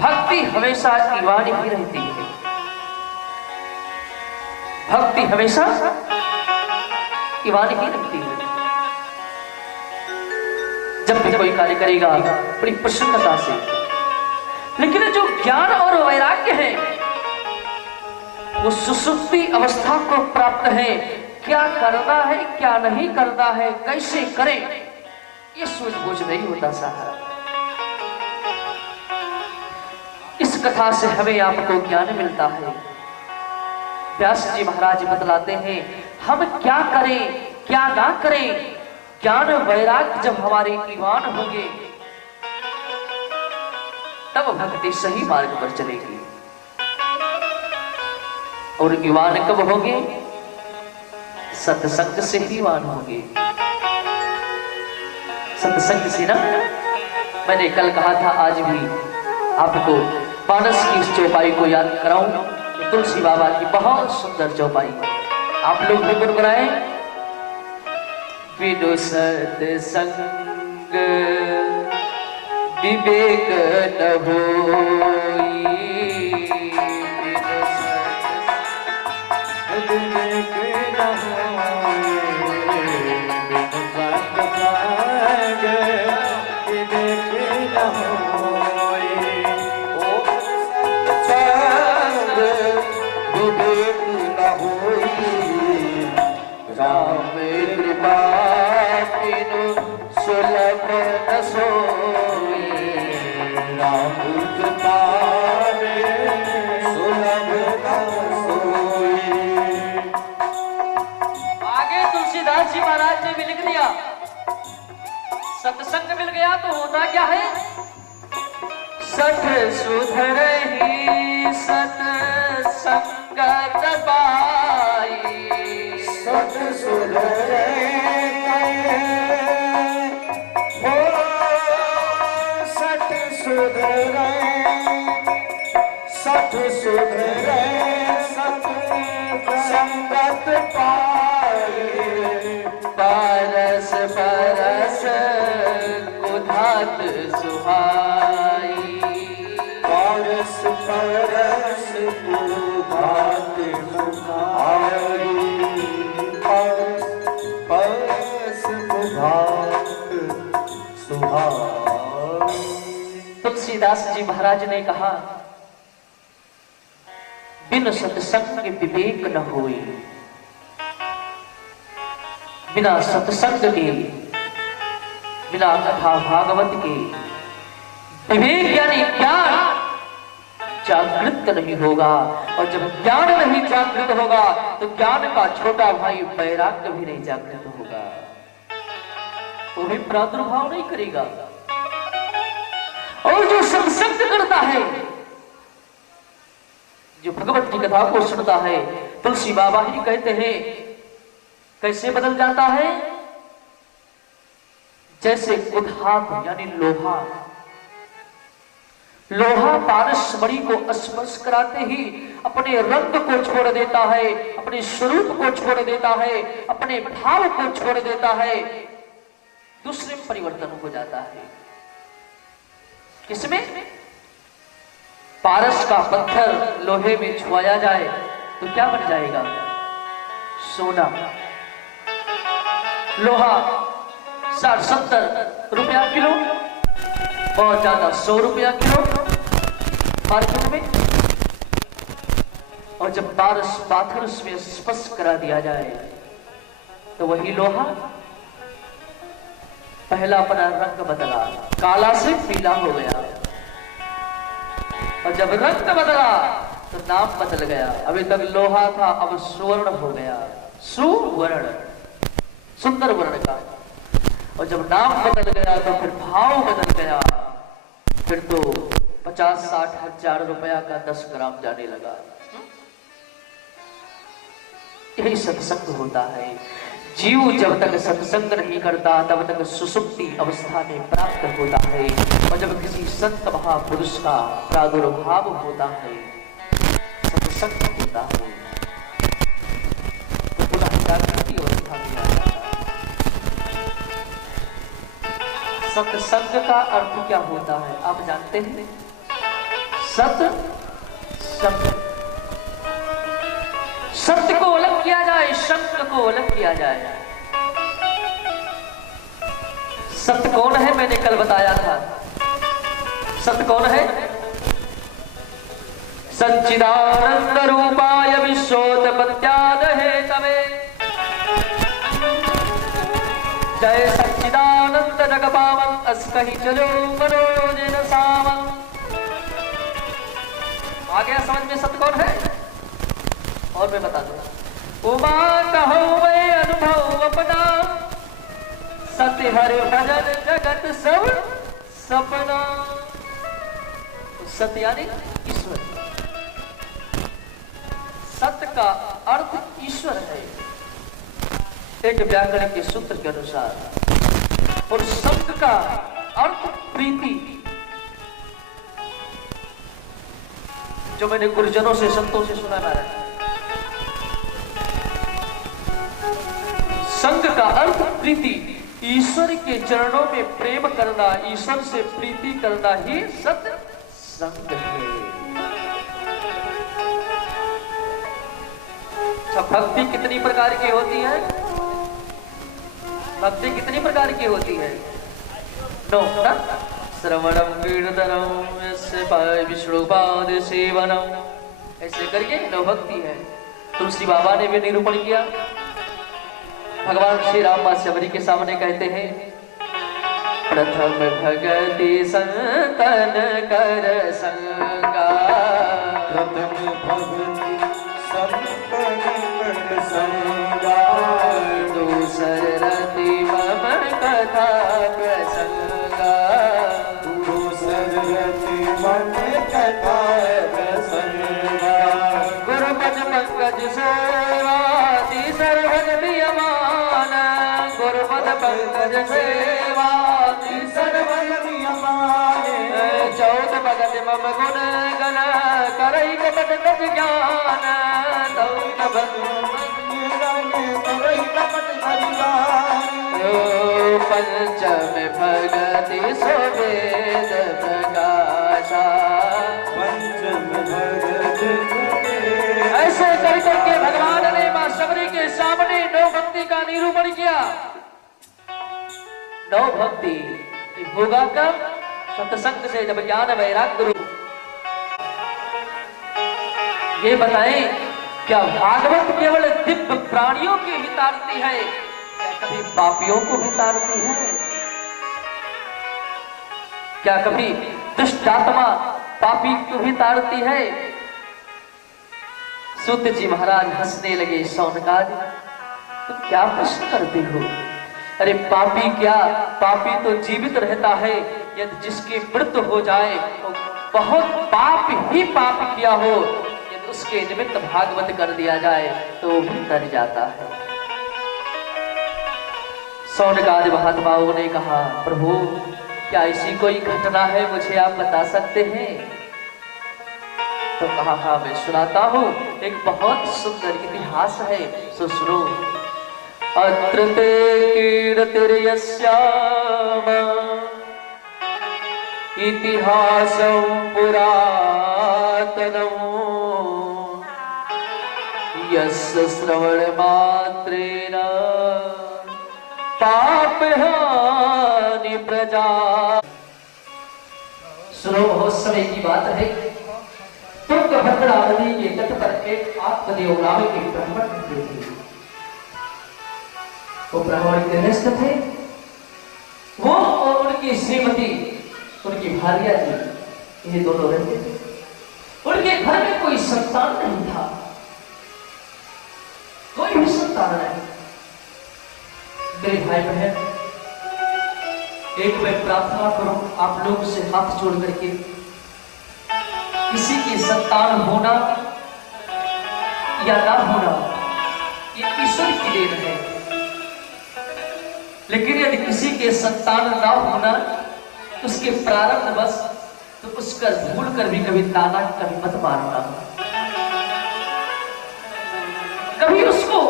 भक्ति हमेशा ईवान ही रहती है। भक्ति हमेशा ईवान ही रहती है। जब भी कोई कार्य करेगा बड़ी प्रसन्नता से, लेकिन जो ज्ञान और वैराग्य है वो सुसुप्ति अवस्था को प्राप्त है। क्या करना है क्या नहीं करना है, कैसे करें, ये सूझबूझ नहीं होता साहब। इस कथा से हमें आपको ज्ञान मिलता है। व्यास जी महाराज बतलाते हैं हम क्या करें क्या ना करें। ज्ञान वैराग्य जब हमारे ईवान होंगे तब भक्ति सही मार्ग पर चलेगी। और ईवान कब होंगे? सत्संग से ही ईवान होंगे। सत्संग से ना, मैंने कल कहा था, आज भी आपको मानस की इस चौपाई को याद कराऊं। तो तुलसी बाबा की बहुत सुंदर चौपाई आप लोग भी गुनगुनाएं। बिनु सत्संग विवेक न होई, सत्संग मिल गया तो होता क्या है? सठ सुधर ही सत्संगत पाई। सठ सुधर हो, सठ सुधर, सठ सुधर सत्संगत पाई। परस परस सुहाई, परस परस कुभात सुहाई, परस कुभात सुहाई। तुलसीदास जी महाराज ने कहा बिन सत्संग विवेक न होई। बिना सत्संग के, बिना कथा भागवत के विवेक यानी ज्ञान जागृत नहीं होगा। और जब ज्ञान नहीं जागृत होगा तो ज्ञान का छोटा भाई वैराग्य भी नहीं जागृत होगा, वो भी प्रादुर्भाव नहीं करेगा। और जो सत्संग करता है, जो भगवत की कथा को सुनता है, तुलसी बाबा ही कहते हैं कैसे बदल जाता है? जैसे उद्धात यानी लोहा, लोहा पारस मणि को स्पर्श कराते ही अपने रंग को छोड़ देता है, अपने स्वरूप को छोड़ देता है, अपने भाव को छोड़ देता है, दूसरे में परिवर्तन हो जाता है। किसमें? पारस का पत्थर लोहे में छुआया जाए तो क्या बन जाएगा? सोना। लोहा 60-70 रुपया किलो, बहुत ज्यादा 100 रुपया किलो मार्केट में। और जब पारस पाथर उसमें स्पर्श करा दिया जाए तो वही लोहा पहला अपना रंग बदला, काला से पीला हो गया। और जब रंग बदला तो नाम बदल गया। अभी तक लोहा था, अब सुवर्ण हो गया, सुवर्ण, सुंदर वर्ण का। और जब नाम बदल गया तो फिर भाव बदल गया, फिर तो 50-60 हजार रुपया का 10 ग्राम जाने लगा। यही सत्संग होता है। जीव जब तक सत्संग नहीं करता तब तक सुसुप्ति अवस्था में प्राप्त होता है। और जब किसी संत महापुरुष का प्रादुर्भाव होता है, सत्संग होता है, तो पुनः जागृति अवस्था में आ जाता है। सत्संग का अर्थ क्या होता है आप जानते हैं? सत्य सत्य, सत्य को अलग किया जाए, शब्द को अलग किया जाए। सत्य कौन है मैंने कल बताया था। सत्य कौन है? सच्चिदानंद रूपाय विश्वोत्पत्त्यादि हेतवे जय सच्चिदानंद जगपावन् अस्कहि चलो मनोजन सावन्। आ गया समझ में सत्य कौन है? और मैं बता दूं। उमा कहो मैं अनुभव अपना, सत्य हरि भजन जगत सब सपना। सत्य यानी ईश्वर। सत्य का अर्थ ईश्वर है एक व्याकरण के सूत्र के अनुसार, और सत्य का अर्थ प्रीति। जो मैंने गुरुजनों से संतों से सुना है, संग का अर्थ प्रीति। ईश्वर के चरणों में प्रेम करना, ईश्वर से प्रीति करना ही सत्य संग है। भक्ति कितनी प्रकार की होती है? भक्ति कितनी प्रकार की होती है? नो ना श्रवणम कीर्तनम यस्य पाय विष्णुपाद सेवनम, ऐसे करके नो भक्ति है। तुलसी बाबा ने भी निरूपण किया। भगवान श्री राम मां शबरी के सामने कहते हैं, प्रथम भगति संतन कर संगा, प्रथम भगति संतन कर संगा, दूसर रति मम कथा प्रसंगा, दूसर रति मम कथा प्रसंगा, गुरुपद पंकज सेवा तीसर भगति अमान, गुरुपद पंकज सेवा तीसर भगति अमान, चौथ भगति मम गुण गण करई कपट तज ज्ञान, तौथ पंचम भगति सुवेद प्रकाशा, पंचम भगति। ऐसे कर करके भगवान ने मां शबरी के सामने नौ भक्ति का निरूपण किया। नौ भक्ति होगा कब? सत्संग से, जब ज्ञान वैराग्य रूप। ये बताएं, क्या भागवत केवल दिव्य प्राणियों की ही तारती है, क्या कभी पापियों को भी तारती है? क्या कभी दुष्ट आत्मा पापी को भी तारती है? सूत जी महाराज हंसने लगे। शौनकाद, तुम क्या प्रश्न करते हो? अरे पापी क्या, पापी तो जीवित रहता है। यदि जिसकी मृत्यु हो जाए तो बहुत पाप ही पाप किया हो, यदि उसके निमित्त भागवत कर दिया जाए तो भी तर जाता है। शौनकादि महात्माओं ने कहा, प्रभु क्या ऐसी कोई घटना है, मुझे आप बता सकते हैं? तो कहा, हाँ मैं सुनाता हूँ। एक बहुत सुंदर इतिहास है, सो सुनो। अत्र ते कीर्तिर्यस्याम इतिहासं पुरातनम्, यस्य श्रवणमात्रेण पापहानि प्रजा। सुनो, बहुत समय की बात है। तुंगभद्रा नदी के तट पर एक आत्मदेव नाम के ब्राह्मण रहते थे। वो ब्राह्मण गृहस्थ थे। वो और उनकी श्रीमती, उनकी भार्या जी, ये दोनों रहते थे। उनके घर में कोई संतान नहीं था, कोई भी संतान नहीं। मेरे भाई बहन, एक मैं प्रार्थना करूं आप लोग से हाथ जोड़ करके, किसी की संतान होना या ना होना ये ईश्वर की देन है, लेकिन यदि किसी के संतान ना होना उसके प्रारब्ध बस, तो उसका भूल कर भी कभी ताना कभी मत मारना, कभी उसको